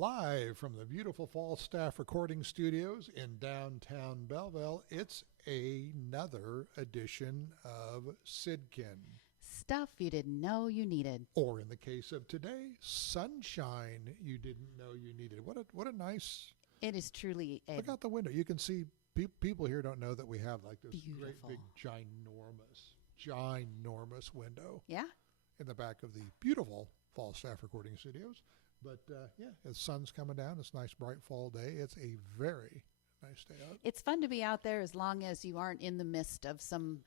Live from the beautiful Falstaff Recording Studios in downtown Belleville, it's another edition of Sydkyn. Stuff you didn't know you needed. Or in the case of today, sunshine you didn't know you needed. What a nice... It is truly a... Look out the window. You can see people here don't know that we have like this beautiful, great big ginormous window. Yeah. In the back of the beautiful Falstaff Recording Studios. But, yeah, the sun's coming down. It's a nice, bright fall day. It's a very nice day out. It's fun to be out there as long as you aren't in the midst of some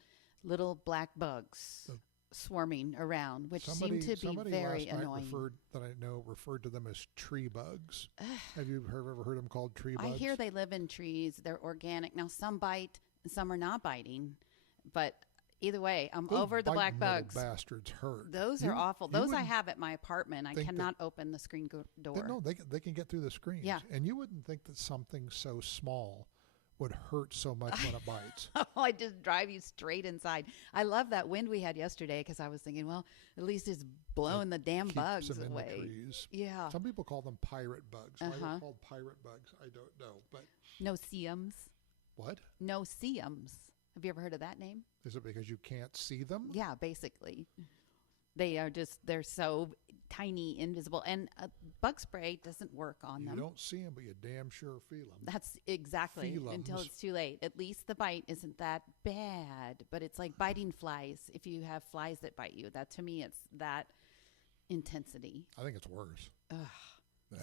little black bugs swarming around, which seem to be very annoying. Somebody referred to them as tree bugs. Have you ever heard them called tree bugs? I hear they live in trees. They're organic. Now, some bite and some are not biting. But... either way, I'm over the black bugs. Bastards hurt. Those are awful. Those I have at my apartment. I cannot open the screen door. No, they can get through the screens. Yeah. And you wouldn't think that something so small would hurt so much when it bites. I just drive you straight inside. I love that wind we had yesterday because I was thinking, well, at least it's blowing the damn bugs away. In the trees. Yeah. Some people call them pirate bugs. Why they're called pirate bugs, I don't know. But no-see-ums. What? No-see-ums. Have you ever heard of that name? Is it because you can't see them? Yeah, basically. They're so tiny, invisible. And bug spray doesn't work on them. You don't see them, but you damn sure feel them. That's exactly. Until it's too late. At least the bite isn't that bad. But it's like biting flies. If you have flies that bite you, that to me, it's that intensity. I think it's worse. Ugh.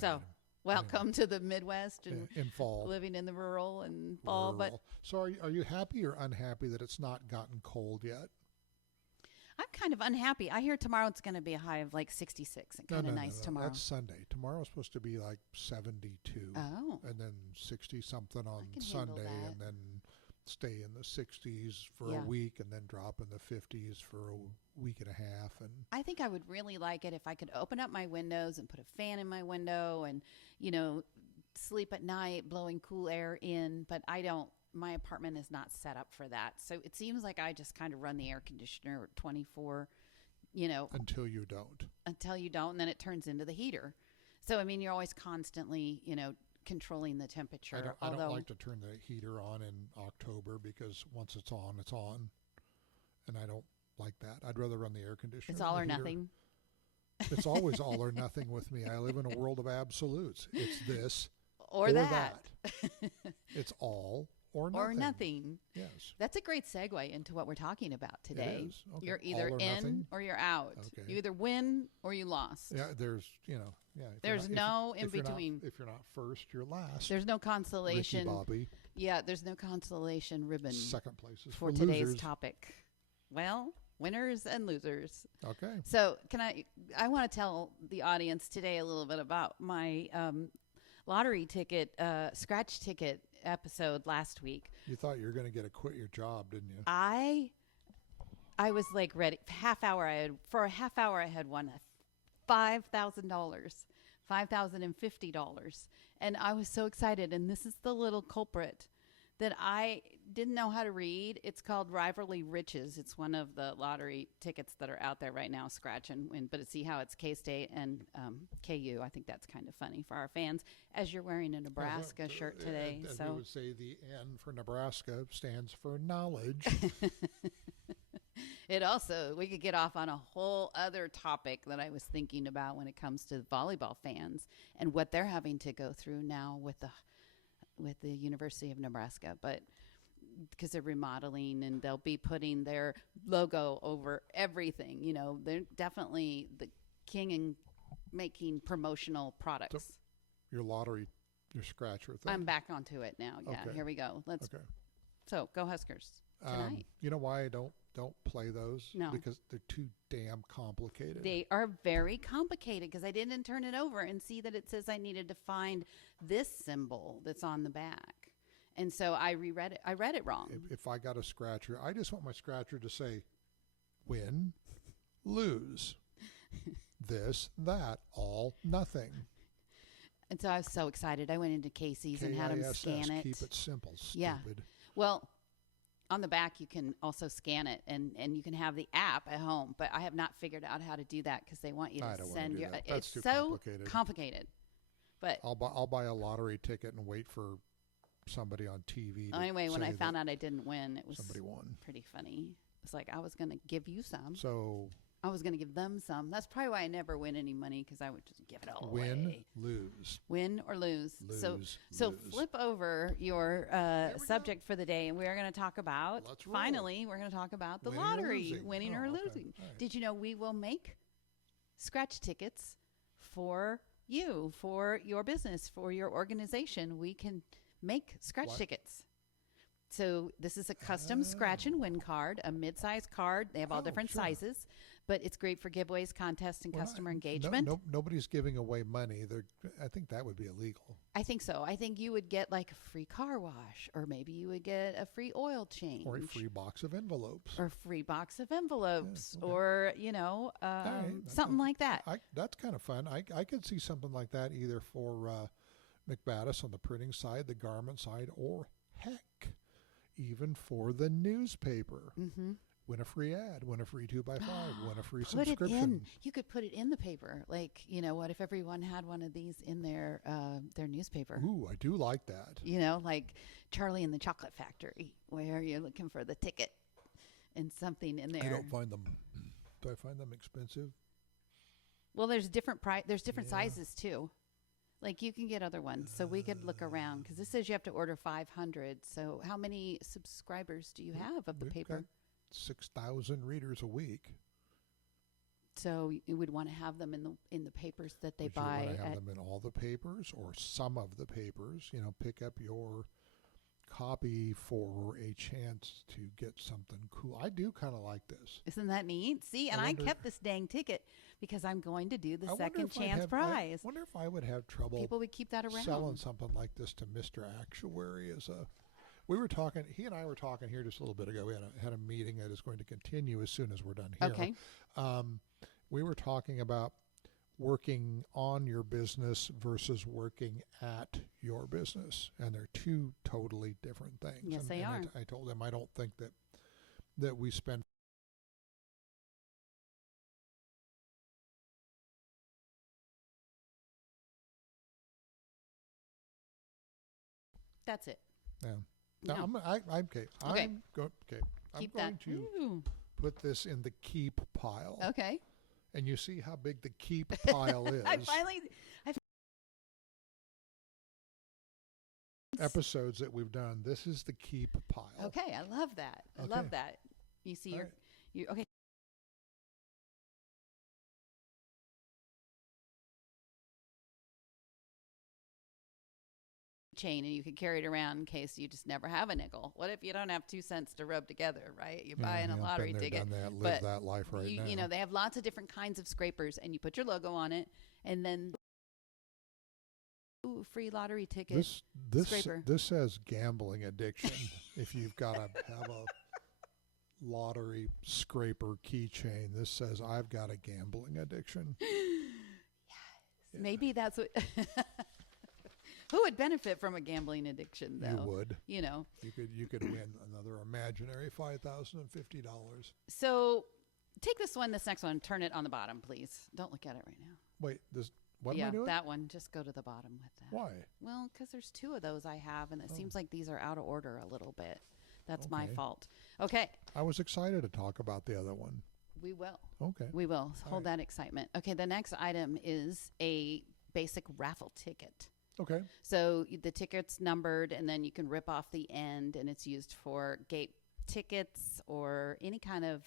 So... welcome to the Midwest and in fall, living in the rural and fall. But so, are you happy or unhappy that it's not gotten cold yet? I'm kind of unhappy. I hear tomorrow it's going to be a high of like 66 and kind of nice tomorrow. That's Sunday. Tomorrow's supposed to be like 72. Oh, and then 60 something on Sunday, and then stay in the 60s for a week, and then drop in the 50s for a week and a half. And I think I would really like it if I could open up my windows and put a fan in my window and, sleep at night blowing cool air in. But I don't. My apartment is not set up for that. So it seems like I just kind of run the air conditioner 24, until you don't. Until you don't, and then it turns into the heater. So, I mean, you're always constantly, controlling the temperature. I don't like to turn the heater on in October because once it's on. And I don't like that. I'd rather run the air conditioner. It's all or nothing. It's always all or nothing with me. I live in a world of absolutes. It's this or that. It's all or nothing. Or nothing. Yes. That's a great segue into what we're talking about today. It is. Okay. You're either in nothing. or you're out. Okay. You either win or you lost. Yeah, there's no in between. If you're not first, you're last. There's no consolation. Ricky Bobby. Yeah, there's no consolation ribbon. Second place is for for today's losers. Topic. Well, winners and losers. Okay. So I want to tell the audience today a little bit about my lottery ticket, scratch ticket episode last week. You thought you were going to get a quit your job, didn't you? I was like ready. For a half hour I had won $5,000, $5,050. And I was so excited. And this is the little culprit that I didn't know how to read. It's called Rivalry Riches. It's one of the lottery tickets that are out there right now, scratch and win. But see how it's K-State and KU. I think that's kind of funny for our fans, as you're wearing a Nebraska shirt today. And so we would say the N for Nebraska stands for knowledge. It also, we could get off on a whole other topic that I was thinking about when it comes to volleyball fans and what they're having to go through now with the University of Nebraska, but because they're remodeling and they'll be putting their logo over everything, they're definitely the king in making promotional products. So your lottery, your scratcher thing. I'm back onto it now. Yeah, okay. Here we go. So go Huskers tonight. You know why I don't play those? No. Because they're too damn complicated. They are very complicated because I didn't turn it over and see that it says I needed to find this symbol that's on the back. And so I reread it. I read it wrong. If I got a scratcher, I just want my scratcher to say win, lose, this, that, all, nothing. And so I was so excited. I went into Casey's and had them scan it. Keep it simple, stupid. Yeah. Well, on the back, you can also scan it, and you can have the app at home. But I have not figured out how to do that because they want you to send your. That's it's too so complicated. But I'll buy a lottery ticket and wait for somebody on TV. anyway, when I say found that out I didn't win, it was somebody won. pretty funny. It's like I was going to give you some. So I was going to give them some. That's probably why I never win any money, because I would just give it all win, away. lose. Win or lose. So Lose. flip over your subject for the day, and we are going to talk about, Let's roll. finally, we're going to talk about the Winning or lottery, losing. winning Oh, or okay. losing. All right. Did you know we will make scratch tickets for you, for your business, for your organization? We can make scratch What? tickets. So this is a custom scratch and win card, a mid-size card. They have all Oh, different sure. sizes, but it's great for giveaways, contests, and Well, customer engagement. Nobody's giving away money. I think that would be illegal. I think so. I think you would get like a free car wash, or maybe you would get a free oil change, Or a free box of envelopes. or a free box of envelopes, okay. or right, something like that. That's kind of fun. I could see something like that either for McBaddis on the printing side, the garment side, or heck, even for the newspaper. Mm-hmm. Win a free ad, win a free 2x5, win a free Put it subscription. in. You could put it in the paper. Like, what if everyone had one of these in their newspaper? Ooh, I do like that. Like Charlie and the Chocolate Factory, where you're looking for the ticket and something in there. I don't find them. Do I find them expensive? Well, there's different There's different Yeah. sizes too. Like you can get other ones, so we could look around, because this says you have to order 500. So how many subscribers do you have of the We've paper? got 6,000 readers a week. So you would want to have them in the papers that they Would you buy want to have at. them in all the papers or some of the papers? Pick up your copy for a chance to get something cool. I do kind of like this. Isn't that neat? See, and I wonder- kept this dang ticket because I'm going to do the I wonder second if I'd chance have- prize. I wonder if I would have trouble People would keep that around. selling something like this to Mr. Actuary as a. We were talking. He and I were talking here just a little bit ago. We had a meeting that is going to continue as soon as we're done here. Okay. We were talking about working on your business versus working at your business, and they're two totally different things. Yes, they are. I told them I don't think that we spend. That's it. Yeah. No, No. I'm okay. Okay. I'm okay. I'm Keep going that. to Ooh. put this in the keep pile. Okay. And you see how big the keep pile is. I finally. Episodes that we've done. This is the keep pile. Okay, I love that. I Okay. love that. You see, All you're, right. you okay. Chain, and you can carry it around in case you just never have a nickel. What if you don't have 2 cents to rub together, right? You're buying a Yeah, lottery been there, ticket. done that, live but that life right now. You know, they have lots of different kinds of scrapers, and you put your logo on it, and then free lottery ticket. Scraper. This says gambling addiction. If you've got to have a lottery scraper keychain, this says I've got a gambling addiction. Yes. Maybe that's what. Who would benefit from a gambling addiction, though? You would. You know. You could win another imaginary $5,050. So take this next one, turn it on the bottom, please. Don't look at it right now. Wait, what am I doing? that one. Just go to the bottom with that. Why? Well, because there's 2 of those I have, and it seems like these are out of order a little bit. That's my Okay. fault. Okay, I was excited to talk about the other one. we will. Okay. We will. Hold right. that excitement. Okay, the next item is a basic raffle ticket. Okay. So the ticket's numbered, and then you can rip off the end, and it's used for gate tickets or any kind of,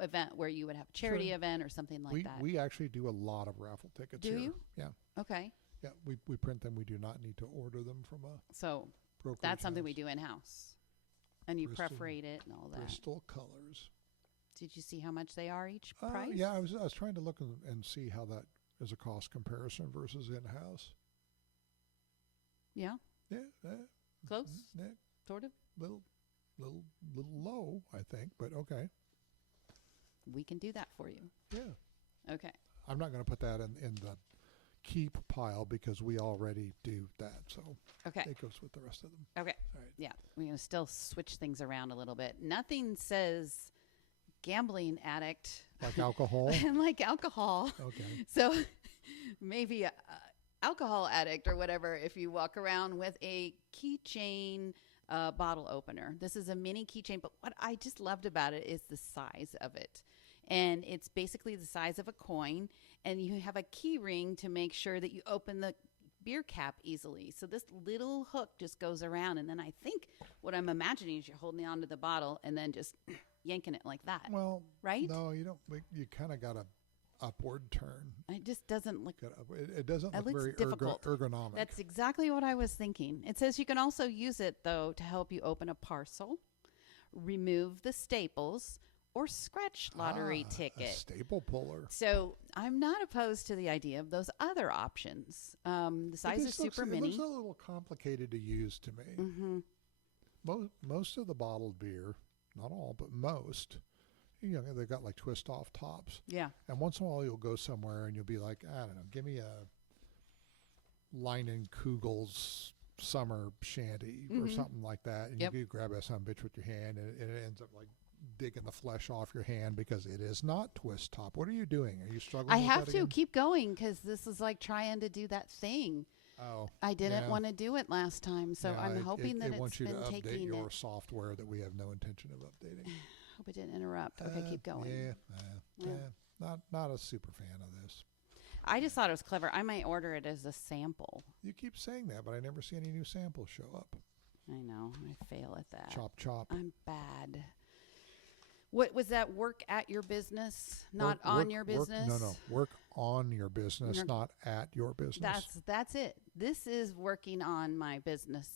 event where you would have a charity Sure. event or something like that. We actually do a lot of raffle tickets Do here. you? Yeah. Okay. Yeah. We print them. We do not need to order them from a So brokerage that's something we house. do in-house. And you Bristol- perforate it and all that. Bristol colors. Did you see how much they are each price? Yeah, I was trying to look and see how that is a cost comparison versus in-house. Yeah? Yeah, Close? yeah, Sort of? little low, I think, but okay. We can do that for you. Yeah, Okay. I'm not going to put that in the keep pile because we already do that, so Okay. it goes with the rest of them. Okay. All right. Yeah. We're going to still switch things around a little bit. Nothing says gambling addict Like alcohol. like alcohol. Okay. So maybe alcohol addict or whatever if you walk around with a keychain bottle opener. This is a mini keychain, but what I just loved about it is the size of it. And it's basically the size of a coin, and you have a key ring to make sure that you open the beer cap easily. So this little hook just goes around, and then I think what I'm imagining is you're holding onto the bottle and then just yanking it like that. Well, right? No, you don't. You kind of got a upward turn. It just doesn't look. It doesn't look very ergonomic. That's exactly what I was thinking. It says you can also use it though to help you open a parcel, remove the staples, or scratch lottery ticket. A staple puller. So I'm not opposed to the idea of those other options. The size is super mini. It looks a little complicated to use to me. Mm-hmm. Most of the bottled beer, not all, but most, they've got like twist off tops. Yeah. And once in a while you'll go somewhere and you'll be like, I don't know, give me a Leinenkugel's summer shandy or something like that. And you grab that son of a bitch with your hand, and it ends up like digging the flesh off your hand because it is not twist top. What are you doing? Are you struggling? I with have that to again? keep going because this is like trying to do that thing. Oh, I didn't want to do it last time, so Yeah, I'm hoping that it wants it's you been to update taking your it. software that we have no intention of updating. Hope it didn't interrupt. Okay, keep going. Not a super fan of this. I just thought it was clever. I might order it as a sample. You keep saying that, but I never see any new samples show up. I know. I fail at that. Chop, chop. I'm bad. What was that? Work at your business, not on your business? No. Work on your business, not at your business. That's it. This is working on my business,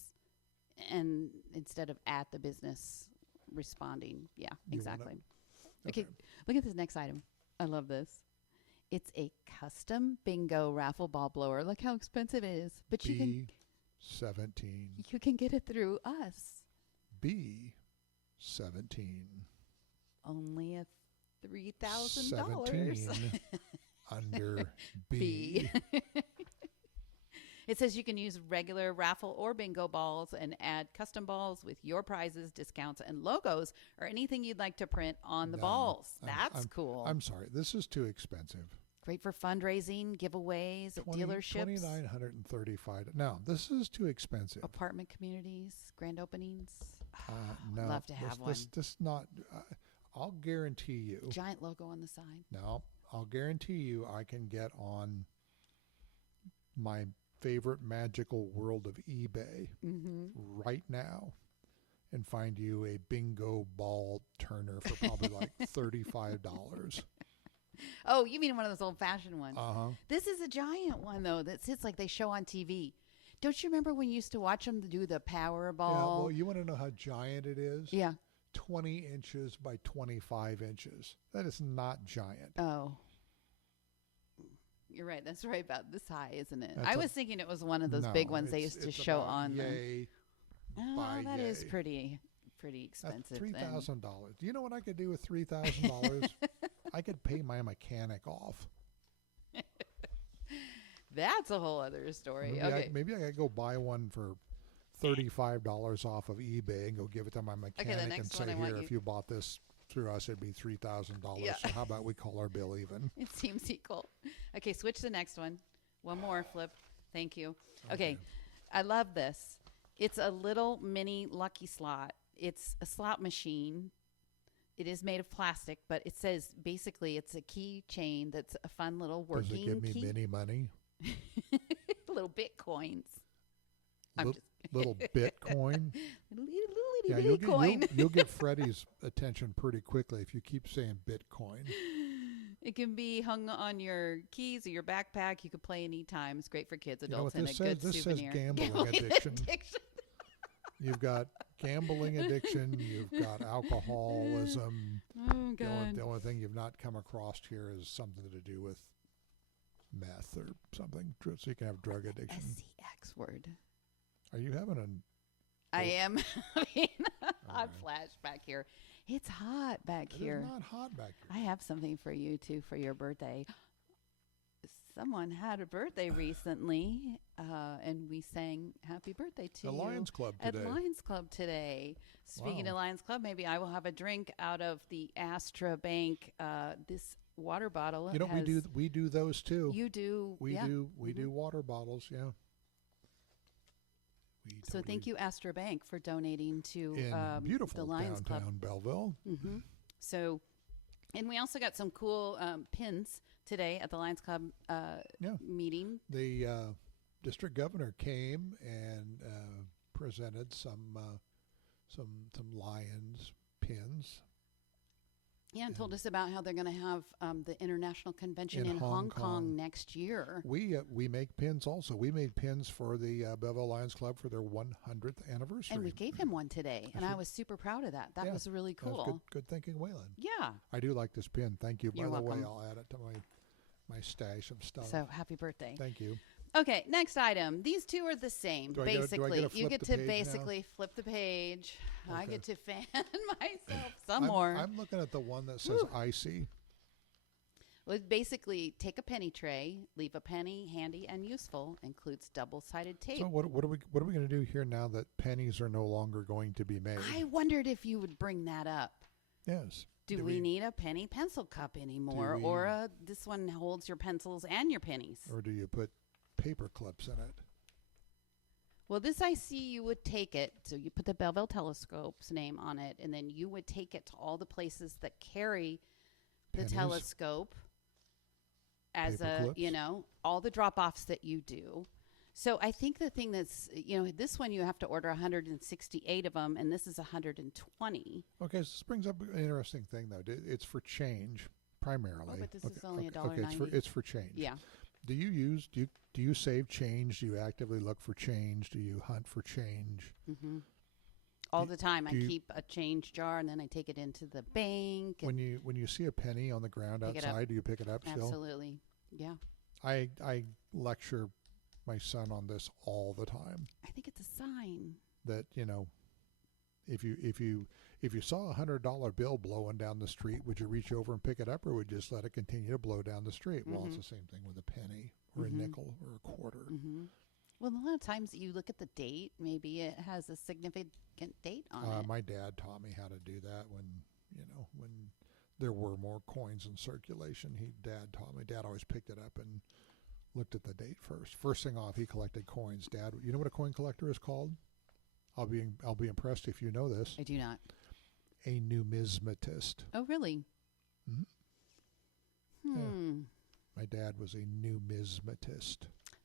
and instead of at the business responding. Yeah, exactly. Okay, look at this next item. I love this. It's a custom bingo raffle ball blower. Look how expensive it is. But you can B17. You can get it through us. B17. Only a $3,000. 17 under B. It says you can use regular raffle or bingo balls and add custom balls with your prizes, discounts, and logos, or anything you'd like to print on the balls. That's cool. I'm sorry. This is too expensive. Great for fundraising, giveaways, at dealerships. $2,935. No, this is too expensive. Apartment communities, grand openings. No. Love to have one. This not. I'll guarantee you. Giant logo on the side. No, I'll guarantee you I can get on my favorite magical world of eBay right now and find you a bingo ball turner for probably like $35. Oh, you mean one of those old-fashioned ones? Uh-huh. This is a giant one, though, that sits like they show on TV. Don't you remember when you used to watch them do the Powerball? Yeah, well, you want to know how giant it is? Yeah. 20 inches by 25 inches. That is not giant. Oh. You're right. That's right about this high, isn't it? I was thinking it was one of those big ones they used to show on. Oh, that is pretty expensive. That's $3,000. Do you know what I could do with $3,000? I could pay my mechanic off. That's a whole other story. Maybe I could go buy one for $35 off of eBay and go give it to my mechanic and say, here, if you bought this through us, it'd be $3,000. Yeah. So how about we call our bill even? It seems equal. Okay, switch to the next one. One more, Flip. Thank you. Okay. I love this. It's a little mini Lucky Slot. It's a slot machine. It is made of plastic, but it says basically it's a keychain that's a fun little working key. Does it give me mini money? Little Bitcoins. Little Bitcoin. Little coin. You'll get Freddie's attention pretty quickly if you keep saying Bitcoin. It can be hung on your keys or your backpack. You can play anytime. It's great for kids, adults, and a good this souvenir. Says gambling addiction. You've got gambling addiction. You've got alcoholism. Oh, God. The only thing you've not come across here is something to do with meth or something, so you can have drug addiction. SCX word. Are you having I am having a hot flash back here. It's hot back here. It's not hot back here. I have something for you, too, for your birthday. Someone had a birthday recently, and we sang happy birthday to At you. Lions Club today. At Lions Club today. Speaking of Lions Club, maybe I will have a drink out of the Astra Bank. This water bottle. You know, we do those too. You do. We do water bottles. Yeah. So thank you, Astra Bank, for donating to beautiful the Lions downtown Club. Belleville. Mm-hmm. So, and we also got some cool pins today at the Lions Club meeting. The district governor came and presented some Lions pins. Yeah, and told us about how they're going to have the international convention in Hong Kong next year. We make pins also. We made pins for the Belleville Lions Club for their 100th anniversary. And we gave him one today, and I was super proud of that. That was really cool. That was good thinking, Waylon. Yeah. I do like this pin. Thank you. You're By the welcome. way, I'll add it to my stash of stuff. So happy birthday. Thank you. Okay, next item. These two are the same, basically. You get to basically flip the page. Okay. I get to fan myself some more. I'm looking at the one that says icy. Well, basically, take a penny tray, leave a penny handy and useful, includes double-sided tape. So what are we going to do here now that pennies are no longer going to be made? I wondered if you would bring that up. Yes. Do we need a penny pencil cup anymore, or this one holds your pencils and your pennies? Or do you put paper clips in it? Well, this I see you would take it, so you put the Belleville Telescope's name on it, and then you would take it to all the places that carry the telescope as Paper clips. All the drop-offs that you do. So I think the thing that's, this one you have to order 168 of them, and this is 120. Okay, so this brings up an interesting thing, though. It's for change, primarily. Oh, but this is only $1.90. Okay, it's for change. Yeah. Do you save change? Do you actively look for change? Do you hunt for change? Mm-hmm. All the time. I keep a change jar, and then I take it into the bank. When you see a penny on the ground outside, do you pick it up still? Absolutely. Yeah. I lecture my son on this all the time. I think it's a sign That, if you saw $100 bill blowing down the street, would you reach over and pick it up, or would you just let it continue to blow down the street? Mm-hmm. Well, it's the same thing with a penny or a nickel or a quarter. Mm-hmm. Well, a lot of times you look at the date. Maybe it has a significant date on it. My dad taught me how to do that when there were more coins in circulation. Dad taught me. Dad always picked it up and looked at the date first. First thing off, he collected coins. Dad, you know what a coin collector is called? I'll be impressed if you know this. I do not. A numismatist. Oh, really? Mm-hmm. Yeah. My dad was a numismatist.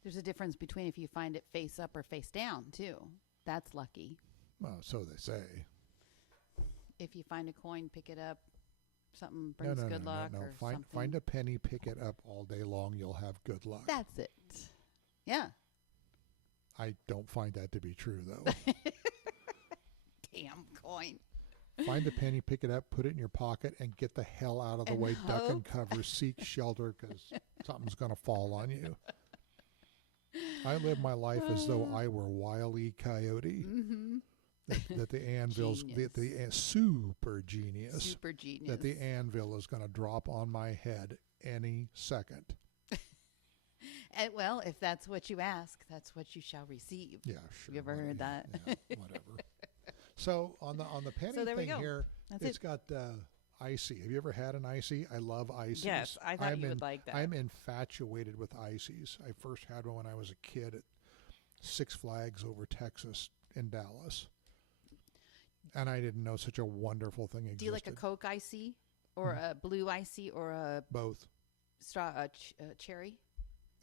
There's a difference between if you find it face up or face down, too. That's lucky. Well, so they say. If you find a coin, pick it up. Something brings good luck or something. Find a penny, pick it up all day long. You'll have good luck. That's it. Yeah. I don't find that to be true, though. Damn coin. Find a penny, pick it up, put it in your pocket, and get the hell out of the way. Hope. Duck and cover, seek shelter, because something's going to fall on you. I live my life as though I were Wile E. Coyote. Mm-hmm. That the anvil's the super genius. Super genius. That the anvil is going to drop on my head any second. Well, if that's what you ask, that's what you shall receive. Yeah, sure. Have you ever heard that? Yeah, whatever. So on the penny thing here, it's got icy. Have you ever had an icy? I love ices. Yes, I thought you would like that. I'm infatuated with ices. I first had one when I was a kid at Six Flags over Texas in Dallas. And I didn't know such a wonderful thing existed. Do you like a Coke icy or a blue icy or a both cherry?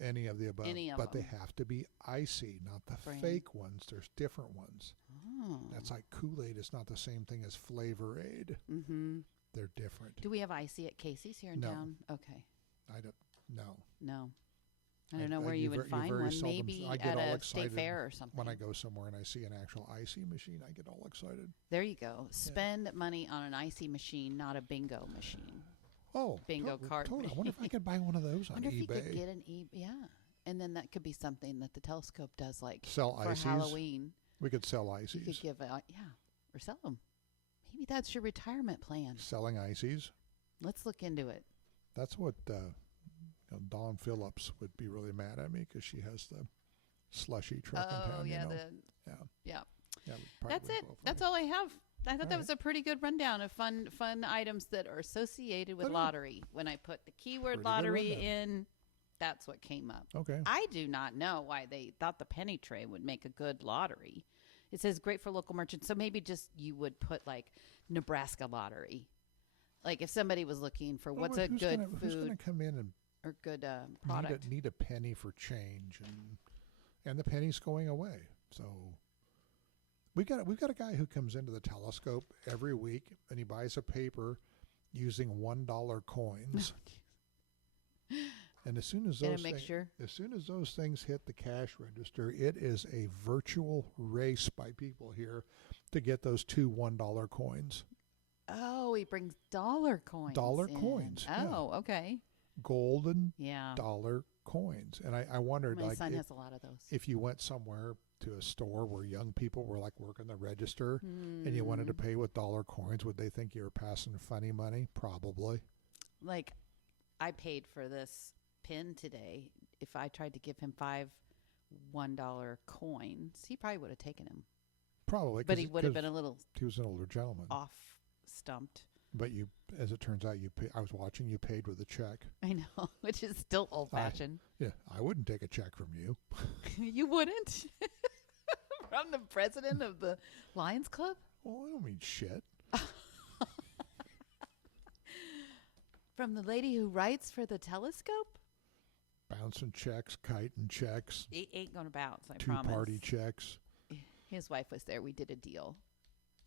Any of the above. But they have to be icy, not the fake ones. There's different ones. Oh. That's like Kool-Aid. It's not the same thing as Flavor Aid. Mm-hmm. They're different. Do we have icy at Casey's here in town? Okay. I don't. No. I don't know where you would find one. Maybe at a state fair or something. When I go somewhere and I see an actual icy machine, I get all excited. There you go. Spend money on an icy machine, not a bingo machine. Oh, bingo card. Totally. I wonder if I could buy one of those on eBay. I wonder if you could get an eBay. Yeah. And then that could be something that the telescope does, like sell for ices. Halloween. We could sell ices. You could give or sell them. Maybe that's your retirement plan. Selling ices. Let's look into it. That's what Dawn Phillips would be really mad at me because she has the slushy truck in town. Yeah. Yeah. That's it. That's all I have I thought that was a pretty good rundown of fun items that are associated with lottery. When I put the keyword lottery in, that's what came up. Okay. I do not know why they thought the penny tray would make a good lottery. It says great for local merchants. So maybe just you would put like Nebraska lottery. Like if somebody was looking for what's a good food. Who's going to come in and or good product? Need a penny for change, and the penny's going away. So we've got a guy who comes into the telescope every week, and he buys a paper using $1 coins. And as soon as those things hit the cash register, it is a virtual race by people here to get those two $1 coins. Oh, he brings dollar coins. Coins. Oh, yeah. Okay. Golden dollar coins. And I wondered, my son has a lot of those. If you went somewhere to a store where young people were like working the register and you wanted to pay with dollar coins, would they think you were passing funny money? Probably. Like, I paid for this pin today. If I tried to give him 5 $1 coins, he probably would have taken him. Probably. But he would have been he was an older gentleman. Stumped. But you, as it turns out, I was watching, you paid with a check. I know, which is still old-fashioned. I wouldn't take a check from you. You wouldn't? From the president of the Lions Club? Well, I don't mean shit. From the lady who writes for the telescope? Bouncing checks, kiting checks. It ain't going to bounce, I promise. Two-party checks. His wife was there. We did a deal.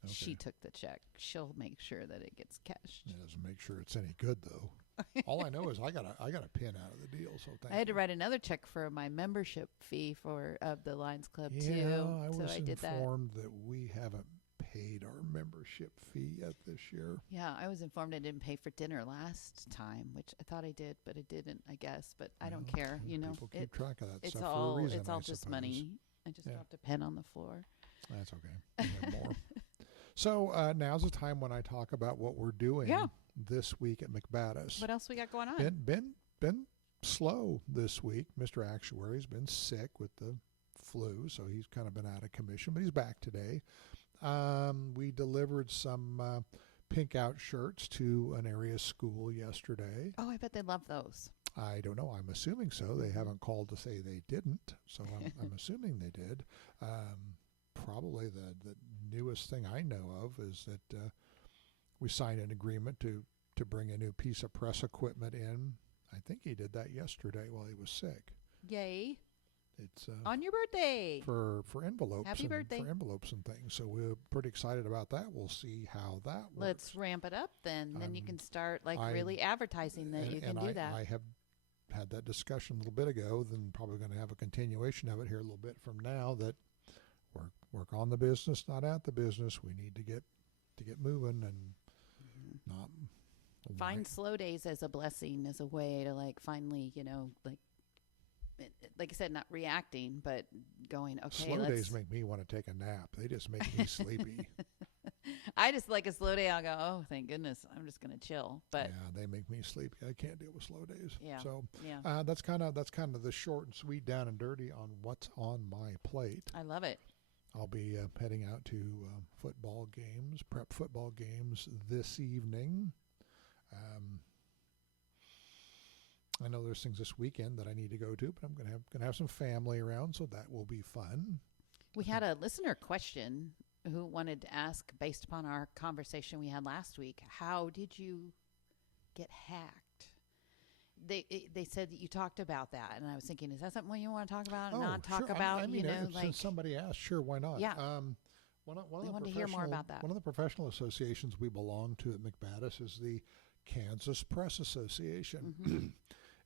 Okay. She took the check. She'll make sure that it gets cashed. It doesn't make sure it's any good, though. All I know is I got a pin out of the deal. So I had to write another check for my membership fee for the Lions Club too. I was informed that we haven't paid our membership fee yet this year. Yeah, I was informed I didn't pay for dinner last time, which I thought I did, but I didn't, I guess. But I don't care. People keep track of that stuff for a reason. It's all just money. I just dropped a pen on the floor. That's okay. More. So now's the time when I talk about what we're doing this week at McBaddis. What else we got going on? Been slow this week. Mr. Actuary's been sick with the flu, so he's kind of been out of commission, but he's back today. We delivered some pink out shirts to an area school yesterday. Oh, I bet they love those. I don't know. I'm assuming so. They haven't called to say they didn't, so I'm assuming they did. Probably the newest thing I know of is that we signed an agreement to bring a new piece of press equipment in. I think he did that yesterday while he was sick. Yay. It's on your birthday. For envelopes. Happy birthday. For envelopes and things. So we're pretty excited about that. We'll see how that works. Let's ramp it up then. Then you can start really advertising that you can do that. I have had that discussion a little bit ago, then probably going to have a continuation of it here a little bit from now, that work on the business, not at the business. We need to get moving and not find slow days as a blessing, as a way to finally, like I said, not reacting, but going, okay. Slow days make me want to take a nap. They just make me sleepy. I just like a slow day. I'll go, oh, thank goodness, I'm just going to chill. But yeah, they make me sleepy. I can't deal with slow days. Yeah. So that's kind of the short and sweet, down and dirty on what's on my plate. I love it. I'll be heading out to football games, prep football games this evening. I know there's things this weekend that I need to go to, but I'm gonna have some family around, so that will be fun. We had a listener question who wanted to ask, based upon our conversation we had last week, how did you get hacked? They said that you talked about that, and I was thinking, is that something you want to talk about and not talk about? I mean, since somebody asked, sure, why not? Yeah. One of we want to hear more about that. One of the professional associations we belong to at McBaddis is the Kansas Press Association,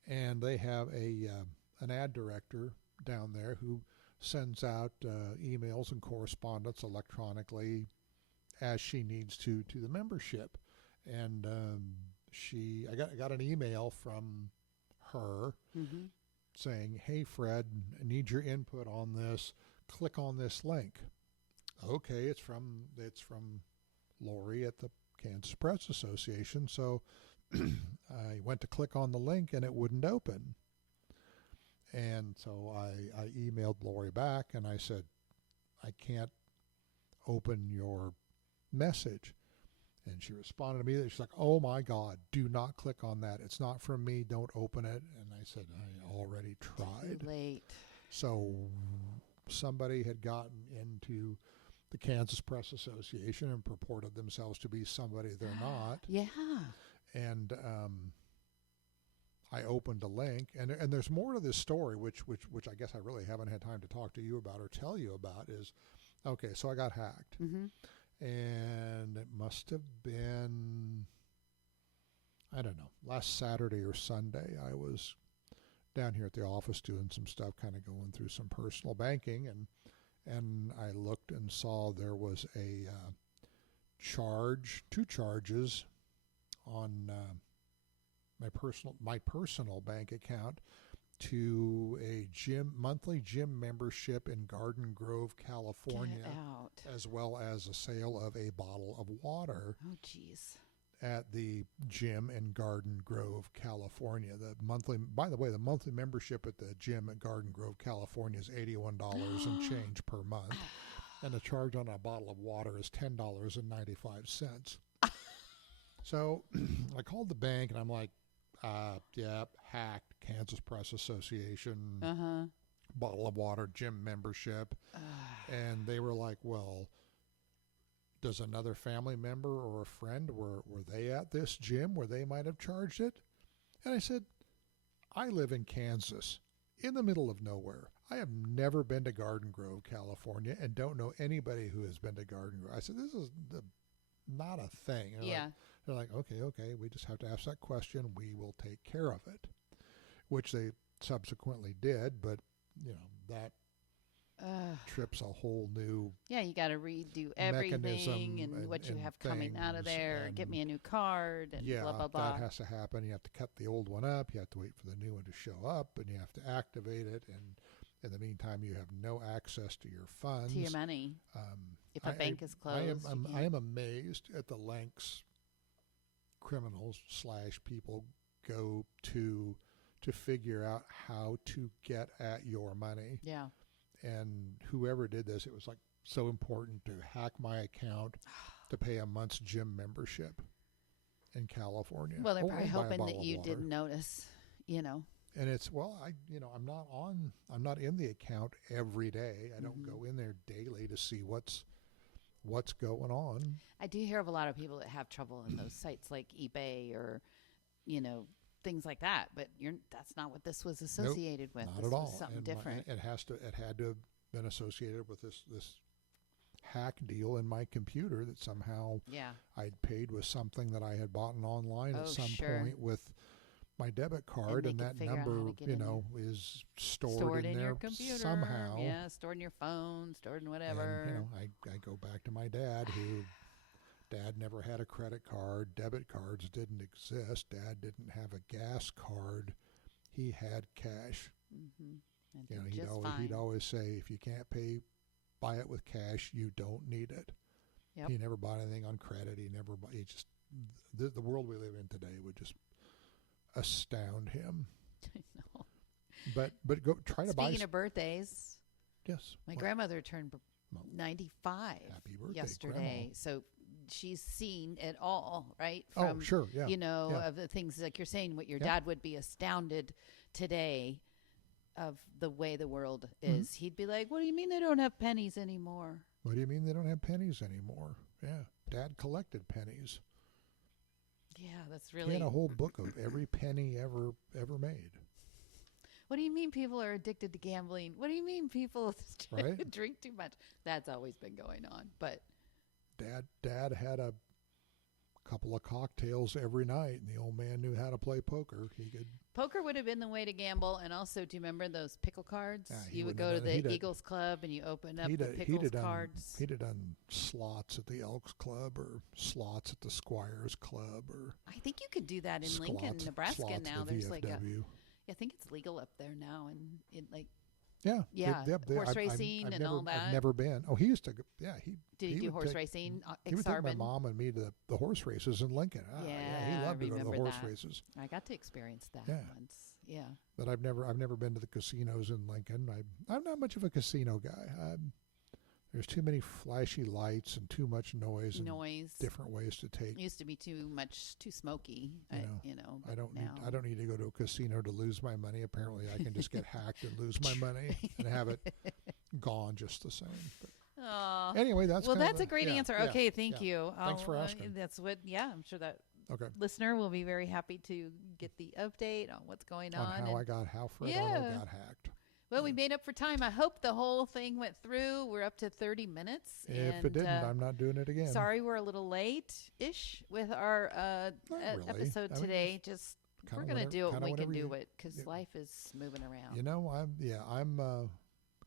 and they have an ad director down there who sends out emails and correspondence electronically as she needs to the membership, and I got an email from her saying, "Hey Fred, I need your input on this. Click on this link." Okay, it's from Lori at the Kansas Press Association. So I went to click on the link and it wouldn't open. And so I emailed Lori back and I said, I can't open your message. And she responded immediately. She's like, oh, my God, do not click on that. It's not from me. Don't open it. And I said, I already tried. Too late. So somebody had gotten into the Kansas Press Association and purported themselves to be somebody they're not. Yeah. And I opened a link. And there's more to this story, which I guess I really haven't had time to talk to you about or tell you about is, okay, so I got hacked. Mm-hmm. And it must have been, I don't know, last Saturday or Sunday. I was down here at the office doing some stuff, kind of going through some personal banking, and I looked and saw there was a two charges on my personal bank account to a monthly gym membership in Garden Grove, California, Get out. as well as a sale of a bottle of water. Oh, jeez. At the gym in Garden Grove, California. By the way, the monthly membership at the gym at Garden Grove, California is $81 and change per month, and the charge on a bottle of water is $10.95. So I called the bank and I'm like, hacked, Kansas Press Association, bottle of water, gym membership. And they were like, well, does another family member or a friend, were they at this gym where they might have charged it? And I said, I live in Kansas, in the middle of nowhere. I have never been to Garden Grove, California, and don't know anybody who has been to Garden Grove. I said, this is not a thing. And they're like, okay, we just have to ask that question. We will take care of it, which they subsequently did. But, that trips a whole new you got to redo everything and what you have coming out of there. Get me a new card and blah, blah, blah. That has to happen. You have to cut the old one up. You have to wait for the new one to show up, and you have to activate it. And in the meantime, you have no access to your funds. To your money. If a bank is closed. I am amazed at the lengths criminals / people go to figure out how to get at your money. Yeah. And whoever did this, it was like so important to hack my account to pay a month's gym membership in California. Well, they're probably hoping that you didn't notice, And it's, I'm not in the account every day. I don't go in there daily to see what's going on. I do hear of a lot of people that have trouble in those sites like eBay or, things like that. But that's not what this was associated with. Not this at all. Was something different. It had to have been associated with this hack deal in my computer that somehow I'd paid with something that I had bought online at some point with my debit card, and that number, is stored in there your computer somehow. Yeah, stored in your phone, stored in whatever. And, I go back to my dad, who Dad never had a credit card. Debit cards didn't exist. Dad didn't have a gas card. He had cash. Mm-hmm. He'd always say, if you can't buy it with cash, you don't need it. Yep. He never bought anything on credit. The world we live in today would just astound him. I know. But go try to buy. Speaking of birthdays, yes, my grandmother turned 95 Happy birthday, yesterday. Grandma. So she's seen it all, right? From, sure, yeah. Of the things like you're saying, what your dad would be astounded today of the way the world is. Mm-hmm. He'd be like, what do you mean they don't have pennies anymore? What do you mean they don't have pennies anymore? Yeah, Dad collected pennies. Yeah, that's really... He had a whole book of every penny ever made. What do you mean people are addicted to gambling? What do you mean people drink too much? That's always been going on, but... Dad had a couple of cocktails every night, and the old man knew how to play poker. Poker would have been the way to gamble, and also, do you remember those pickle cards? You would go to the Eagles Club, and you open up the pickles cards. He'd have done slots at the Elks Club or slots at the Squires Club. I think you could do that in Lincoln, Nebraska now. There's VFW. I think it's legal up there now, and horse racing and all that. I've never been. Oh, he used to. Yeah, Did he do horse racing? He would take my mom and me to the horse races in Lincoln. He loved to go to the horse races. I got to experience that once. Yeah, but I've never been to the casinos in Lincoln. I'm not much of a casino guy. There's too many flashy lights and too much noise. Different ways to take. It used to be too smoky. I don't need to go to a casino to lose my money. Apparently, I can just get hacked and lose my money and have it gone just the same. But anyway, that's a great answer. Okay, thank you. Thanks for asking. I'm sure that Okay. Listener will be very happy to get the update on what's going on. How Fred Arnold got hacked. Well, we made up for time. I hope the whole thing went through. We're up to 30 minutes. If it didn't, I'm not doing it again. Sorry, we're a little late-ish with our episode today. We're going to do it when we can do it because life is moving around. You know, I'm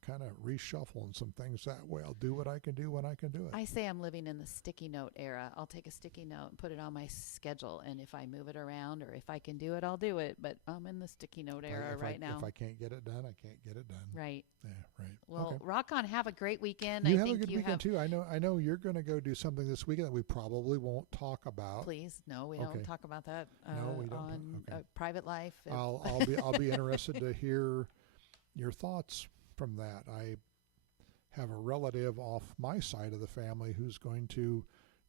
kind of reshuffling some things that way. I'll do what I can do when I can do it. I say I'm living in the sticky note era. I'll take a sticky note and put it on my schedule, and if I move it around or if I can do it, I'll do it. But I'm in the sticky note era right now. If I can't get it done, I can't get it done. Right. Yeah, right. Well, rock on. Have a great weekend. You have a good weekend too. I know you're going to go do something this weekend that we probably won't talk about. Please, no, we don't talk about that. No, we don't. On private life. I'll be interested to hear your thoughts from that. I have a relative off my side of the family who's going to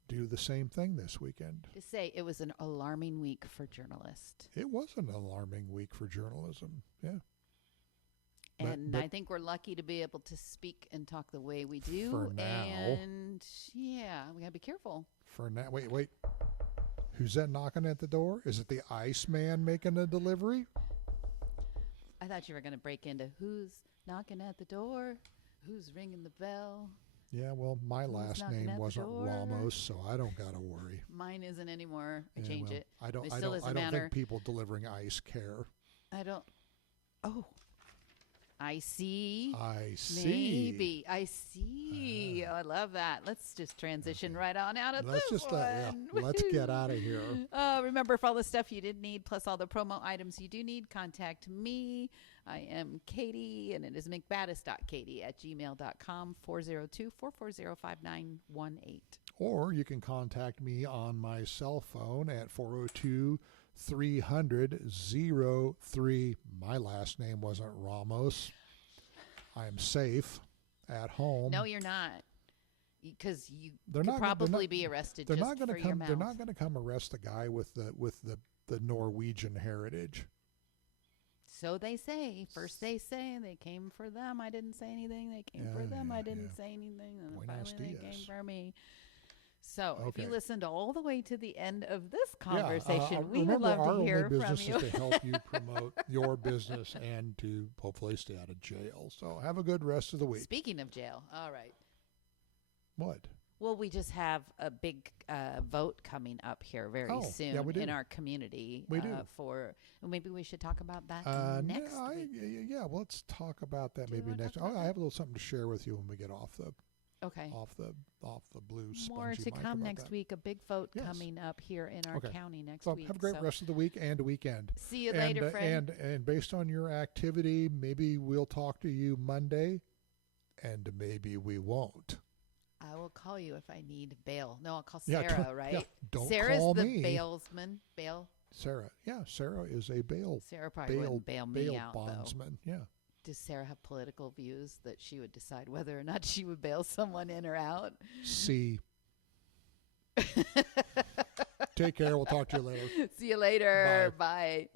do the same thing this weekend. To say it was an alarming week for journalists. It was an alarming week for journalism. Yeah. And I think we're lucky to be able to speak and talk the way we do. For now. And we got to be careful. For now. Wait. Who's that knocking at the door? Is it the Iceman making a delivery? I thought you were going to break into who's knocking at the door, who's ringing the bell. Yeah, well, my last name wasn't Ramos, so I don't got to worry. Mine isn't anymore. I change it. I don't think people delivering ice care. I see. Maybe. I see. I love that. Let's just transition right on out of this one. Let's get out of here. Remember, for all the stuff you did need, plus all the promo items you do need, contact me. I am Katy, and it is mcbadis.katy@gmail.com, 402-440-5918. Or you can contact me on my cell phone at 402-300-03. My last name wasn't Ramos. I am safe at home. No, you're not. Because you could probably be arrested just for your mouth. They're not going to come arrest the guy with the Norwegian heritage. So they say. First they say they came for them. I didn't say anything. They came for them. I didn't say anything. And finally they came for me. So if you listened all the way to the end of this conversation, we would love to hear from you. Our only business is to help you promote your business and to hopefully stay out of jail. So have a good rest of the week. Speaking of jail, all right. What? Well, we just have a big vote coming up here very soon in our community. We do. Maybe we should talk about that next week. Yeah, well, let's talk about that maybe next. I have a little something to share with you when we get off the blue spongy More to come next week. A big vote coming up here in our county next week. Have a great rest of the week and weekend. See you later, friend. And based on your activity, maybe we'll talk to you Monday, and maybe we won't. I will call you if I need bail. No, I'll call Sarah, right? Yeah, don't Sarah's call the me. bailsman. Bail. Sarah. Yeah, Sarah is a bail. Sarah probably wouldn't bail me out, bondsman. though. Yeah. Does Sarah have political views that she would decide whether or not she would bail someone in or out? See. Take care. We'll talk to you later. See you later. Bye.